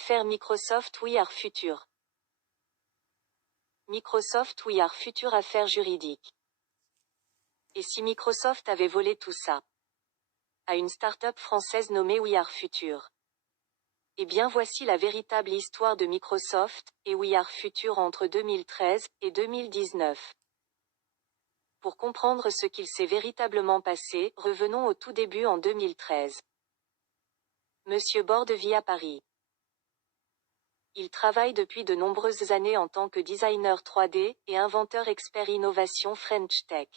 Affaire Microsoft We Are Future. Microsoft We Are Future affaire juridique. Et si Microsoft avait volé tout ça à une start-up française nommée We Are Future? Eh bien voici la véritable histoire de Microsoft et We Are Future entre 2013 et 2019. Pour comprendre ce qu'il s'est véritablement passé, revenons au tout début en 2013. Monsieur Borde vit à Paris. Il travaille depuis de nombreuses années en tant que designer 3D et inventeur expert innovation French Tech.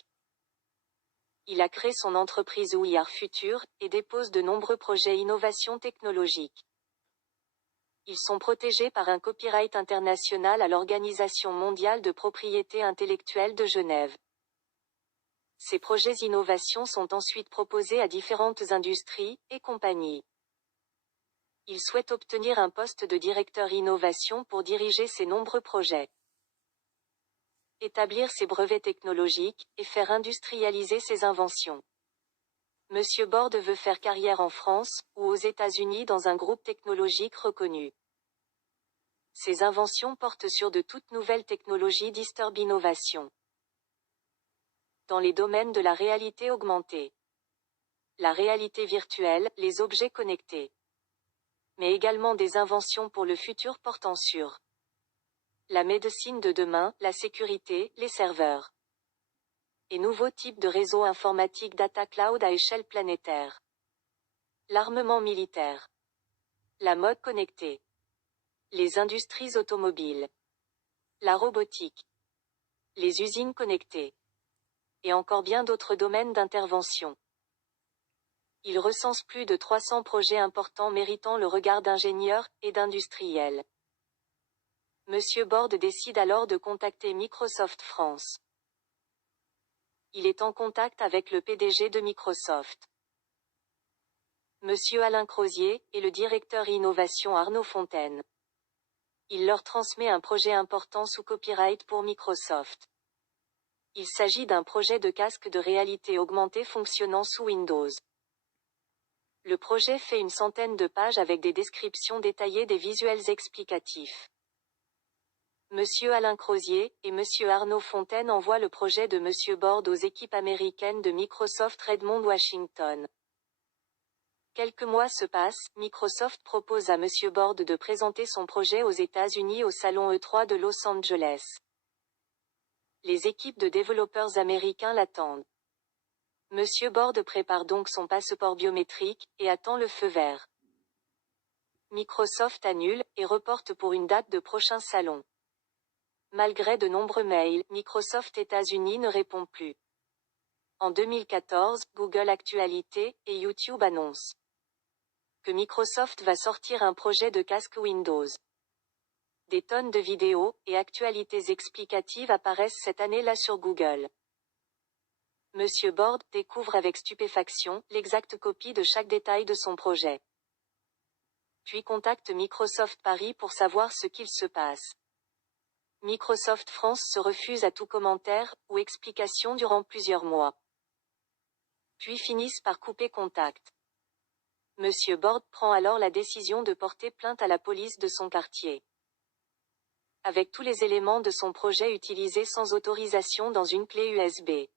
Il a créé son entreprise We Are Future et dépose de nombreux projets innovation technologique. Ils sont protégés par un copyright international à l'Organisation mondiale de propriété intellectuelle de Genève. Ces projets innovation sont ensuite proposés à différentes industries et compagnies. Il souhaite obtenir un poste de directeur innovation pour diriger ces nombreux projets, établir ses brevets technologiques, et faire industrialiser ses inventions. Monsieur Borde veut faire carrière en France, ou aux États-Unis dans un groupe technologique reconnu. Ses inventions portent sur de toutes nouvelles technologies Disturb Innovation. Dans les domaines de la réalité augmentée, la réalité virtuelle, les objets connectés, mais également des inventions pour le futur portant sur la médecine de demain, la sécurité, les serveurs et nouveaux types de réseaux informatiques data cloud à échelle planétaire, l'armement militaire, la mode connectée, les industries automobiles, la robotique, les usines connectées, et encore bien d'autres domaines d'intervention. Il recense plus de 300 projets importants méritant le regard d'ingénieurs et d'industriels. Monsieur Borde décide alors de contacter Microsoft France. Il est en contact avec le PDG de Microsoft, Monsieur Alain Crozier, et le directeur innovation Arnaud Fontaine. Il leur transmet un projet important sous copyright pour Microsoft. Il s'agit d'un projet de casque de réalité augmentée fonctionnant sous Windows. Le projet fait une centaine de pages avec des descriptions détaillées des visuels explicatifs. Monsieur Alain Crozier et Monsieur Arnaud Fontaine envoient le projet de Monsieur Borde aux équipes américaines de Microsoft Redmond, Washington. Quelques mois se passent, Microsoft propose à Monsieur Borde de présenter son projet aux États-Unis au salon E3 de Los Angeles. Les équipes de développeurs américains l'attendent. Monsieur Borde prépare donc son passeport biométrique, et attend le feu vert. Microsoft annule, et reporte pour une date de prochain salon. Malgré de nombreux mails, Microsoft États-Unis ne répond plus. En 2014, Google Actualités et YouTube annoncent que Microsoft va sortir un projet de casque Windows. Des tonnes de vidéos et actualités explicatives apparaissent cette année-là sur Google. Monsieur Borde découvre avec stupéfaction l'exacte copie de chaque détail de son projet. Puis contacte Microsoft Paris pour savoir ce qu'il se passe. Microsoft France se refuse à tout commentaire ou explication durant plusieurs mois. Puis finissent par couper contact. Monsieur Borde prend alors la décision de porter plainte à la police de son quartier, avec tous les éléments de son projet utilisés sans autorisation dans une clé USB.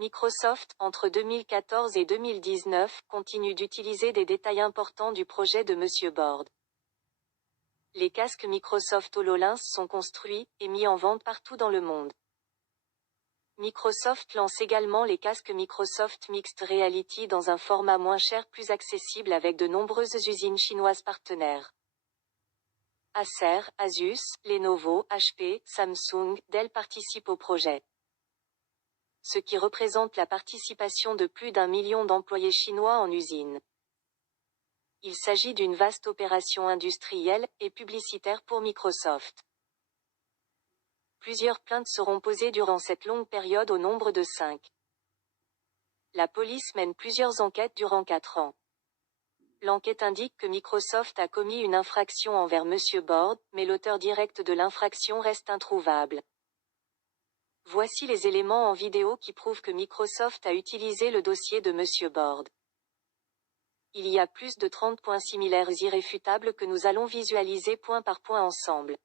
Microsoft, entre 2014 et 2019, continue d'utiliser des détails importants du projet de Monsieur Borde. Les casques Microsoft HoloLens sont construits et mis en vente partout dans le monde. Microsoft lance également les casques Microsoft Mixed Reality dans un format moins cher plus accessible avec de nombreuses usines chinoises partenaires. Acer, Asus, Lenovo, HP, Samsung, Dell participent au projet, ce qui représente la participation de plus d'1 million d'employés chinois en usine. Il s'agit d'une vaste opération industrielle et publicitaire pour Microsoft. Plusieurs plaintes seront posées durant cette longue période au nombre de 5. La police mène plusieurs enquêtes durant 4 ans. L'enquête indique que Microsoft a commis une infraction envers Monsieur Borde, mais l'auteur direct de l'infraction reste introuvable. Voici les éléments en vidéo qui prouvent que Microsoft a utilisé le dossier de Monsieur Borde. Il y a plus de 30 points similaires irréfutables que nous allons visualiser point par point ensemble.